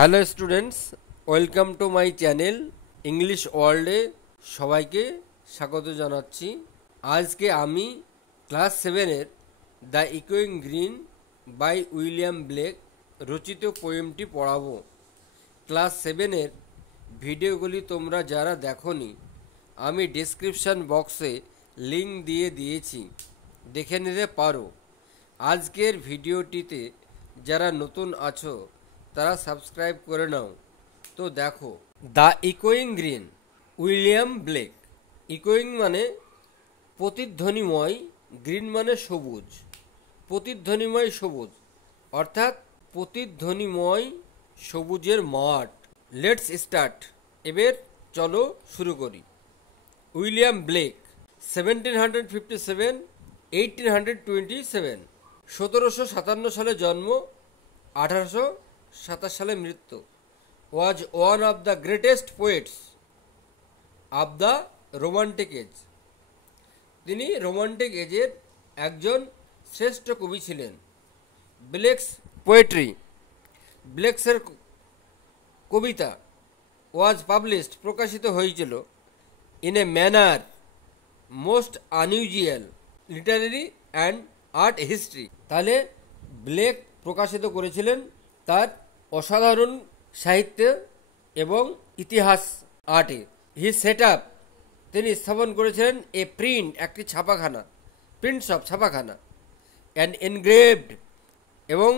Hello students, welcome to my channel English ওয়ার্ল্ডে সবাইকে স্বাগত জানাচ্ছি। আজকে আমি ক্লাস 7-এর দ্য ইকোয়িং গ্রিন বাই উইলিয়াম ব্লেক রচিত পোয়েমটি পড়াবো। ক্লাস 7-এর ভিডিওগুলি তোমরা যারা দেখোনি, আমি ডেসক্রিপশান বক্সে লিঙ্ক দিয়ে দিয়েছি, দেখে নিতে পারো। আজকের ভিডিওটিতে যারা নতুন আছো তারা সাবস্ক্রাইব করে নাও। তো দেখো, দ্য ইকোয়িং গ্রিন, উইলিয়াম ব্লেক। ইকোয়িং মানে প্রতিধ্বনিময়, গ্রিন মানে সবুজ, প্রতিধ্বনিময় সবুজ, অর্থাৎ প্রতিধ্বনিময় সবুজের মাঠ। Let's start. এবার চলো শুরু করি। উইলিয়াম ব্লেক 1757 1827, 1757 সালে জন্ম, 1827 সালে মৃত্যু। Was one of the greatest poets of the romantic age. তিনি রোমান্টিক এজের একজন শ্রেষ্ঠ কবি ছিলেন। ব্লেকস পোয়েট্রি, ব্লেকসের কবিতা, ওয়াজ পাবলিশড, প্রকাশিত হয়েছিল, in a manner most unusual literary and art history. তাহলে ব্লেক প্রকাশিত করেছিলেন তার অসাধারণ সাহিত্য এবং ইতিহাস আর্টে। হি সেট আপ, তিনি স্থাপন করেছিলেন এ প্রিন্ট, একটি ছাপাখানা, প্রিন্ট শপ, ছাপাখানা, অ্যান্ড এনগ্রেভড, এবং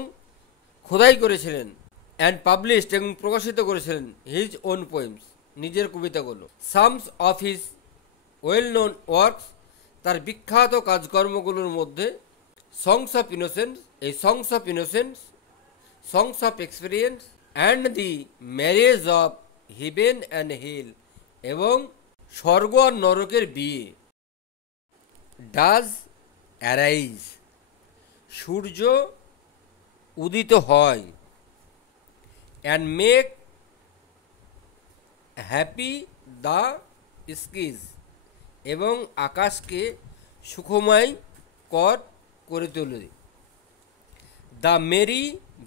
খোদাই করেছিলেন, অ্যান্ড পাবলিশড, এবং প্রকাশিত করেছিলেন হিজ ওন পোয়েমস, নিজের কবিতাগুলো। Some of his well known works, তার বিখ্যাত কাজকর্মগুলোর মধ্যে সংস অফ ইনোসেন্স, এই songs of innocence, songs of experience, and the marriage of heaven and hell, এবং স্বর্গ আর নরকের বিয়ে। ডাজ অ্যারাইজ, সূর্য উদিত হয়, and make happy the skies, এবং আকাশকে সুখময় করে তোলে। দ্য মেরি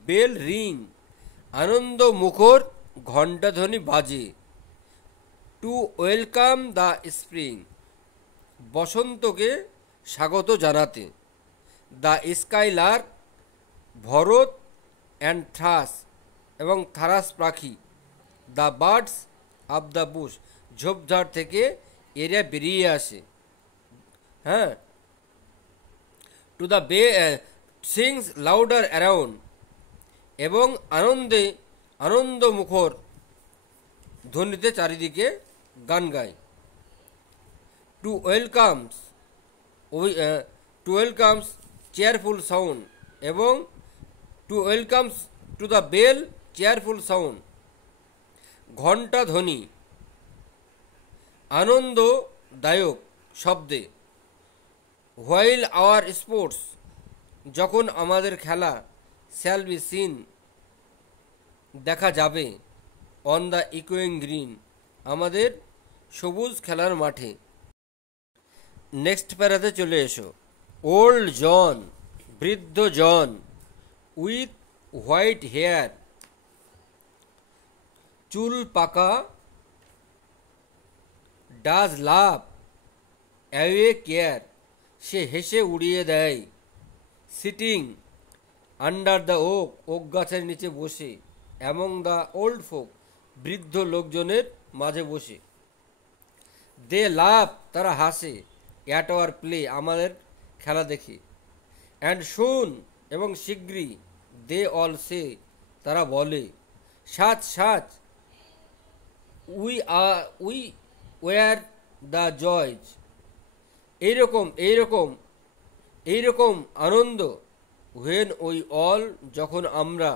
বেল রিং, আনন্দ মুখর ঘণ্টাধ্বনি বাজে। টু ওয়েলকাম দ্য স্প্রিং, বসন্তকে স্বাগত জানাতে। দ্য স্কাইলার্ক, ভরত অ্যান্ড থ্রাস, এবং থারাস পাখি। The birds of the bush, ঝোপঝাড় থেকে এরা বেরিয়ে আসে। হ্যাঁ, to the bay sings louder around, এবং আনন্দমুখর ধ্বনিতে চারিদিকে গান গায়। টু ওয়েলকামস চেয়ারফুল সাউন্ড, এবং to welcomes to the bell cheerful sound, ঘণ্টা ধ্বনি আনন্দদায়ক শব্দে। হোয়াইল আওয়ার স্পোর্টস, যখন আমাদের খেলা, শ্যাল বি সিন, দেখা যাবে, অন দ্য ইকোয়িং গ্রিন, আমাদের সবুজ খেলার মাঠে। নেক্সট প্যারাতে চলে এসো। ওল্ড জন, বৃদ্ধ জন, উইথ হোয়াইট হেয়ার, চুল পাকা, ডাজ লাভ অ্যাওয়ে কেয়ার, সে হেসে উড়িয়ে দেয়। সিটিং আন্ডার দ্য ওক গাছের নিচে বসে। অ্যামং দ্য ওল্ড ফোক, বৃদ্ধ লোকজনের মাঝে বসে। দে লাভ, তারা হাসে। অ্যাট আওয়ার প্লে, আমাদের খেলা দেখে। অ্যান্ড শুন, এবং শীঘ্রই। দে অল সে, তারা বলে। সাচ উই ওয়ার দ্য জয়জ, এইরকম আনন্দ। হোয়েন উই অল, যখন আমরা।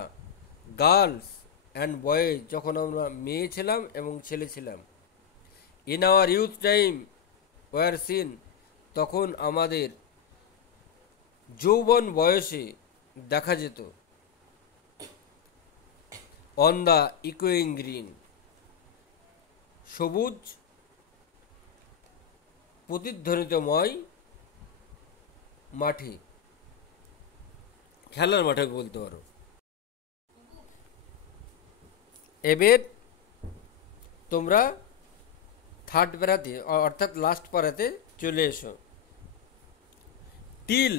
গার্লস অ্যান্ড বয়েজ, যখন আমরা মেয়ে ছিলাম এবং ছেলে ছিলাম। In our youth time were seen, তখন আমাদের যৌবন বয়সে দেখা যেত। অন দ্য ইকোয়িং গ্রিন, সবুজ প্রতিধ্বনিতময় মাঠে, খেলার মাঠে বলতে পারো। এবার তোমরা থার্ড প্যারাতে অর্থাৎ লাস্ট প্যারাতে চলে এসো। Till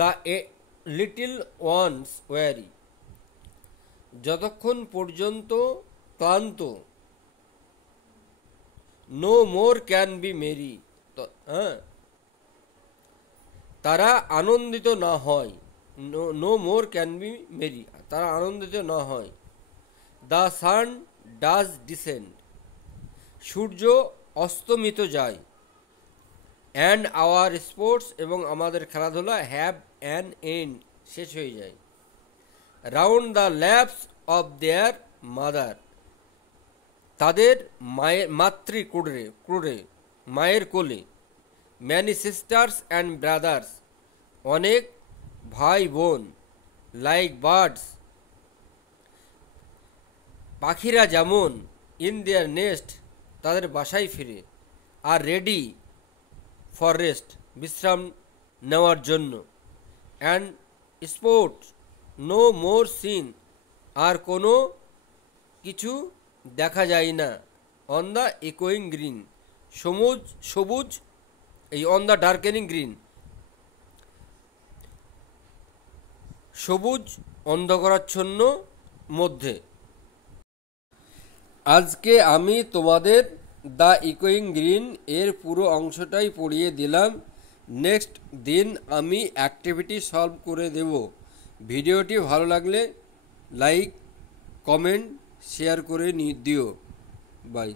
the little ones weary, যতক্ষণ পর্যন্ত ক্লান্ত। No more can be merry, তারা আনন্দিত না হয়। No more can be merry, তারা আনন্দিত না হয়। দ্য সান ডাজ ডিসেন্ড, সূর্য অস্তমিত যায়। অ্যান্ড আওয়ার স্পোর্টস, এবং আমাদের খেলাধুলা হ্যাভ অ্যান এন্ড, শেষ হয়ে যায়। Round the lapse of their mother, তাদের মায়ের ক্রুড়ে মায়ের কোলে। ম্যানি সিস্টার্স অ্যান্ড ব্রাদার্স, অনেক ভাই বোন। লাইক বার্ডস, পাখিরা যেমন। ইন দেয়ার নেস্ট, তাদের বাসায় ফিরে। আর রেডি ফর রেস্ট, বিশ্রাম নেওয়ার জন্য। And sport no more seen, আর কোনো কিছু দেখা যায় না। অন দ্য ইকোয়িং গ্রিন, সবুজ এই অন দ্য ডার্কেনিং গ্রিন, সবুজ অন্ধকারাচ্ছন্ন মধ্যে। আজকে আমি তোমাদের দ্য ইকোয়িং গ্রিন এর পুরো অংশটাই পড়িয়ে দিলাম। নেক্সট দিন আমি অ্যাক্টিভিটি সলভ করে দেব। ভিডিওটি ভালো লাগলে লাইক, কমেন্ট, শেয়ার করে দিও। বাই।